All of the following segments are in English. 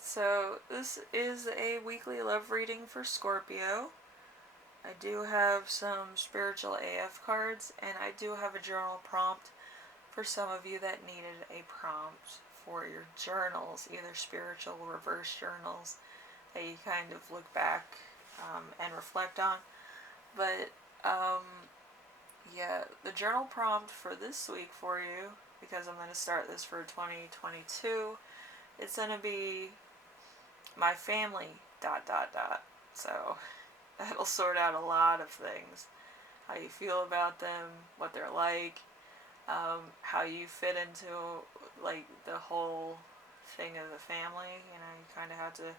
So this is a weekly love reading for Scorpio. I do have some spiritual AF cards, and I do have a journal prompt for some of you that needed a prompt for your journals, either spiritual reverse journals that you kind of look back and reflect on. But um, yeah, the journal prompt for this week for you, because I'm going to start this for 2022, it's going to be my family, dot, dot, dot. So that'll sort out a lot of things. How you feel about them, what they're like, how you fit into like the whole thing of the family. You know, you kind of have to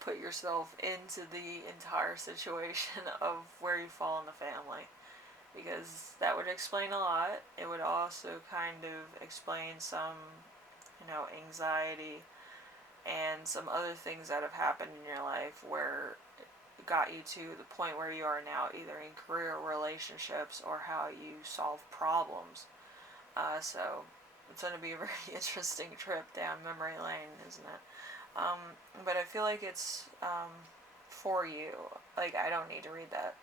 put yourself into the entire situation of where you fall in the family, because that would explain a lot. It would also kind of explain some, anxiety and some other things that have happened in your life where it got you to the point where you are now, either in career or relationships, or how you solve problems. So it's going to be a very interesting trip down memory lane, isn't it? But I feel like it's for you. Like, I don't need to read that,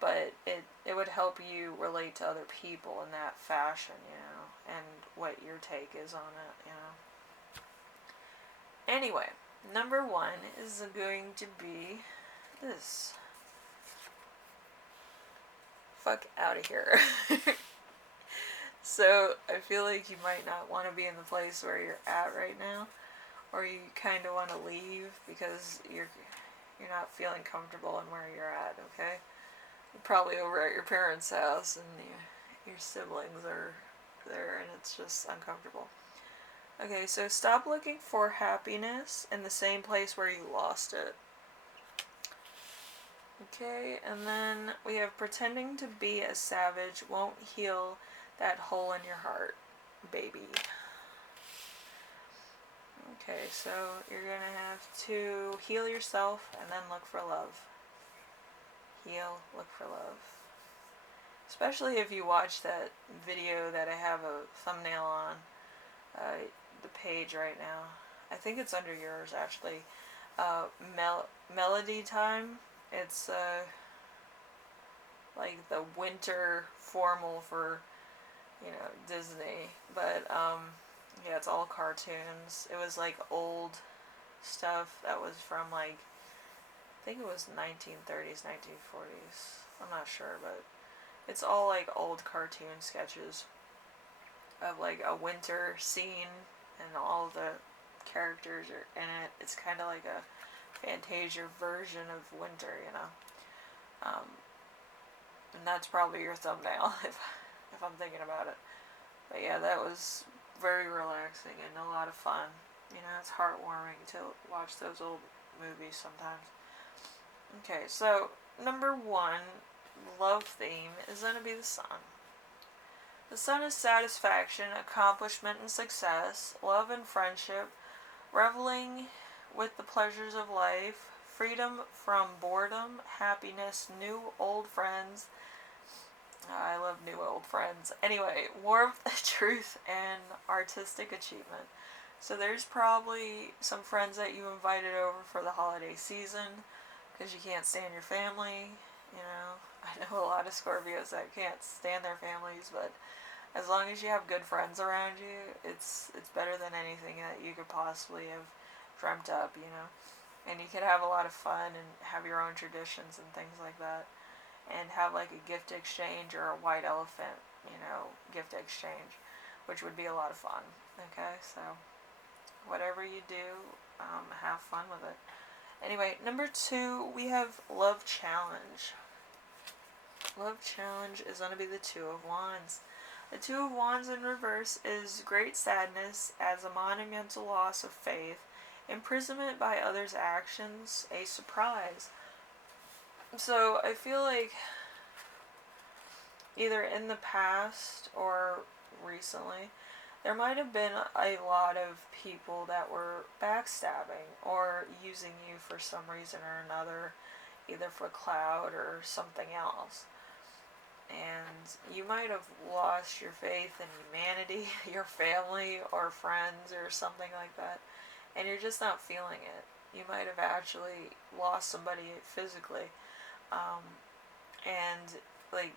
but it would help you relate to other people in that fashion, and what your take is on it. Anyway, number one is going to be this. Fuck out of here. So I feel like you might not want to be in the place where you're at right now, or you kind of want to leave because you're not feeling comfortable in where you're at. Okay, you're probably over at your parents' house and your siblings are there, and it's just uncomfortable. Okay, so stop looking for happiness in the same place where you lost it. Okay, and then we have pretending to be a savage won't heal that hole in your heart, baby. Okay, so you're gonna have to heal yourself and then look for love. Heal, look for love. Especially if you watch that video that I have a thumbnail on the page right now. I think it's under yours, actually. Melody Time. It's like the winter formal for Disney, but yeah, it's all cartoons. It was like old stuff that was from like, I think it was 1930s, 1940s. I'm not sure, but it's all like old cartoon sketches of like a winter scene, and all of the characters are in it. It's kind of like a Fantasia version of winter. And that's probably your thumbnail if I'm thinking about it. But yeah, that was very relaxing and a lot of fun. It's heartwarming to watch those old movies sometimes. Okay, so number one, love theme is going to be the sun. The sun is satisfaction, accomplishment, and success, love and friendship, reveling with the pleasures of life, freedom from boredom, happiness, new old friends. I love new old friends. Anyway, warmth, truth, and artistic achievement. So there's probably some friends that you invited over for the holiday season because you can't stand your family. I know a lot of Scorpios that can't stand their families, but as long as you have good friends around you, it's better than anything that you could possibly have dreamt up. And you could have a lot of fun and have your own traditions and things like that, and have like a gift exchange or a white elephant, gift exchange, which would be a lot of fun. Okay, so whatever you do, have fun with it. Anyway, number two, we have love challenge. Love challenge is going to be the Two of Wands. The Two of Wands in reverse is great sadness as a monumental loss of faith, imprisonment by others' actions, a surprise. So I feel like either in the past or recently, there might have been a lot of people that were backstabbing or using you for some reason or another, either for clout or something else. And you might have lost your faith in humanity, your family, or friends, or something like that. and you're just not feeling it. You might have actually lost somebody physically, um, and like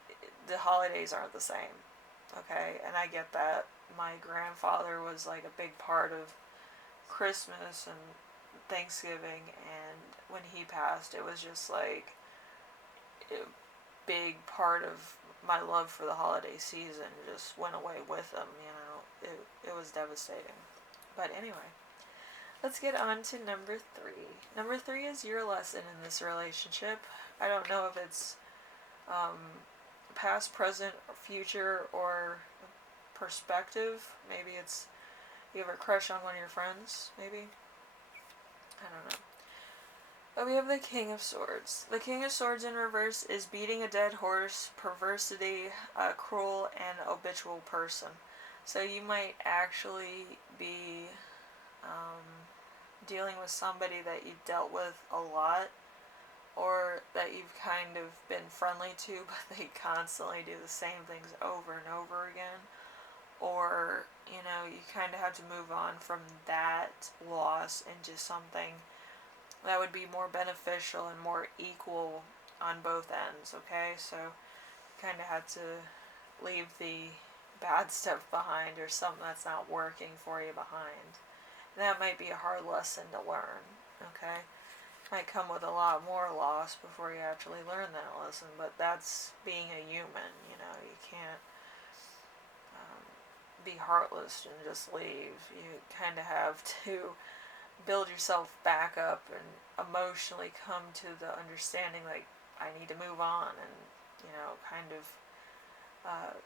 the holidays aren't the same. Okay, and I get that. My grandfather was like a big part of Christmas and Thanksgiving, and when he passed, it was just like a big part of my love for the holiday season just went away with him. It was devastating. But anyway, let's get on to number 3. Number 3 is your lesson in this relationship. I don't know if it's um, past, present, or future, or perspective. Maybe it's you have a crush on one of your friends, maybe. I don't know. But we have the King of Swords. The King of Swords in reverse is beating a dead horse, perversity, a cruel and habitual person. So you might actually be um, dealing with somebody that you dealt with a lot, or that you've kind of been friendly to, but they constantly do the same things over and over again. Or, you kind of have to move on from that loss into something that would be more beneficial and more equal on both ends, okay? So, kind of had to leave the bad stuff behind, or something that's not working for you behind. And that might be a hard lesson to learn, okay? Might come with a lot more loss before you actually learn that lesson, but that's being a human, you can't be heartless and just leave. You kind of have to build yourself back up and emotionally come to the understanding, like, I need to move on, and kind of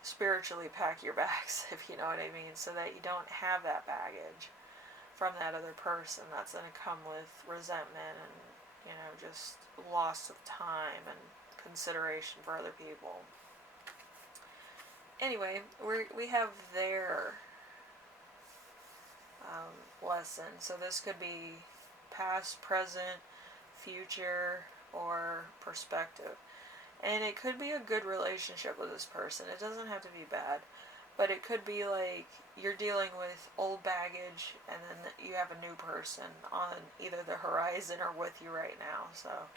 spiritually pack your bags, if you know what I mean, so that you don't have that baggage from that other person that's going to come with resentment and just loss of time and consideration for other people. Anyway, we have their lesson. So this could be past, present, future, or perspective. And it could be a good relationship with this person. It doesn't have to be bad. But it could be like you're dealing with old baggage, and then you have a new person on either the horizon or with you right now. So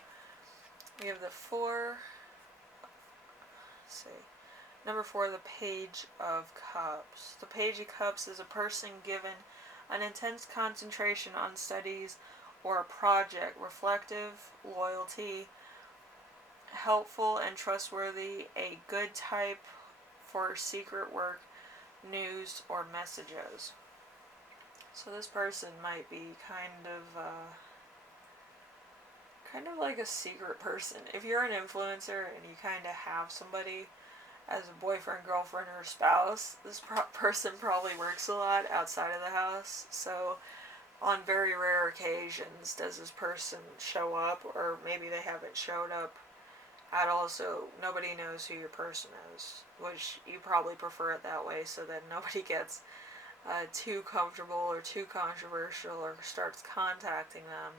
we have the 4. Let's see. Number 4, the Page of Cups. The Page of Cups is a person given an intense concentration on studies or a project, reflective, loyalty, helpful and trustworthy, a good type for secret work, news, or messages. So this person might be kind of like a secret person. If you're an influencer and you kind of have somebody as a boyfriend, girlfriend, or spouse, this person probably works a lot outside of the house. So on very rare occasions does this person show up, or maybe they haven't showed up at all, so nobody knows who your person is, which you probably prefer it that way, so that nobody gets too comfortable or too controversial or starts contacting them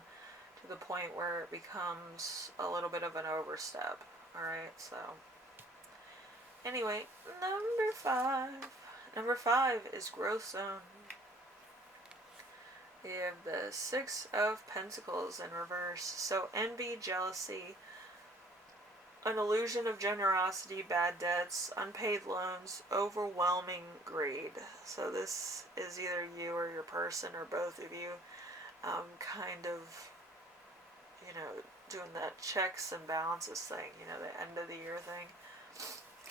to the point where it becomes a little bit of an overstep. Alright, so anyway, number 5. Number 5 is growth zone. We have the 6 of Pentacles in reverse. So envy, jealousy, an illusion of generosity, bad debts, unpaid loans, overwhelming greed. So this is either you or your person, or both of you, kind of, doing that checks and balances thing, the end of the year thing,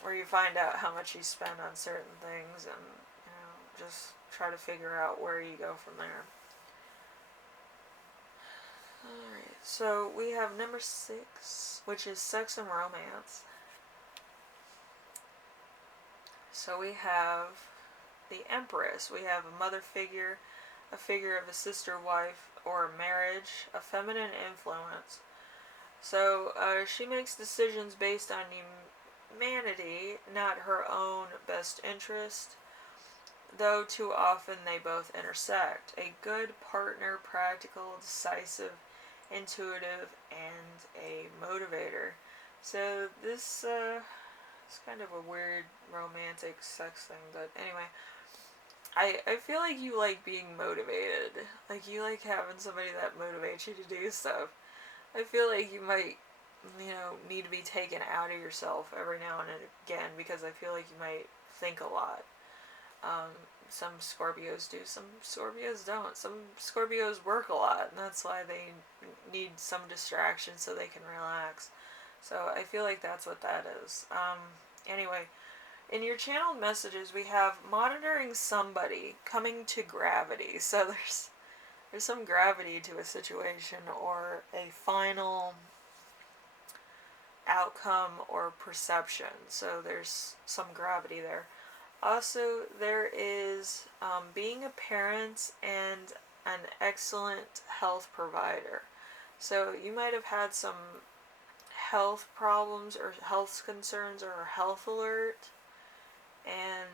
where you find out how much you spend on certain things, and just try to figure out where you go from there. Alright, so we have number 6, which is sex and romance. So we have the Empress. We have a mother figure, a figure of a sister, wife, or a marriage, a feminine influence. So she makes decisions based on humanity, not her own best interest, though too often they both intersect. A good partner, practical, decisive, intuitive, and a motivator. So this is kind of a weird romantic sex thing, but anyway, I feel like you like being motivated. Like, you like having somebody that motivates you to do stuff. I feel like you might, need to be taken out of yourself every now and again, because I feel like you might think a lot. Um, some Scorpios do, some Scorpios don't. Some Scorpios work a lot, and that's why they need some distraction so they can relax. So I feel like that's what that is. Anyway, in your channeled messages, we have monitoring somebody, coming to gravity. So there's some gravity to a situation, or a final outcome or perception. So there's some gravity there. Also, there is being a parent and an excellent health provider. So you might have had some health problems or health concerns or a health alert, and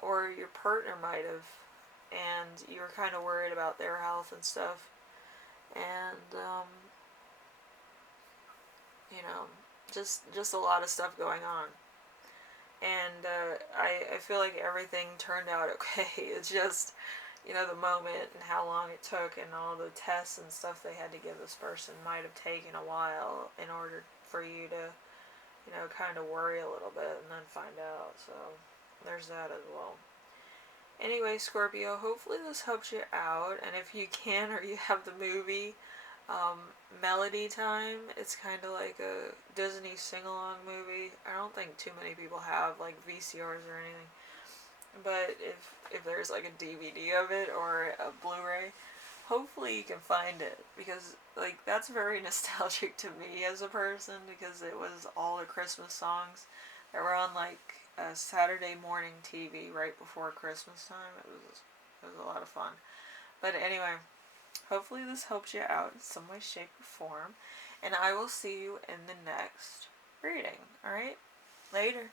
or your partner might have, and you were kind of worried about their health and stuff, and you know, just a lot of stuff going on. And I feel like everything turned out okay. It's just, the moment and how long it took and all the tests and stuff they had to give this person might have taken a while in order for you to, kind of worry a little bit and then find out. So there's that as well. Anyway, Scorpio, hopefully this helps you out. And if you can, or you have the movie Melody Time, it's kind of like a Disney sing-along movie. I don't think too many people have like VCRs or anything, but if there's like a DVD of it or a Blu-ray, hopefully you can find it, because like that's very nostalgic to me as a person, because it was all the Christmas songs that were on like a Saturday morning TV right before Christmas time. It was a lot of fun. But anyway, hopefully this helps you out in some way, shape, or form. And I will see you in the next reading. Alright? Later.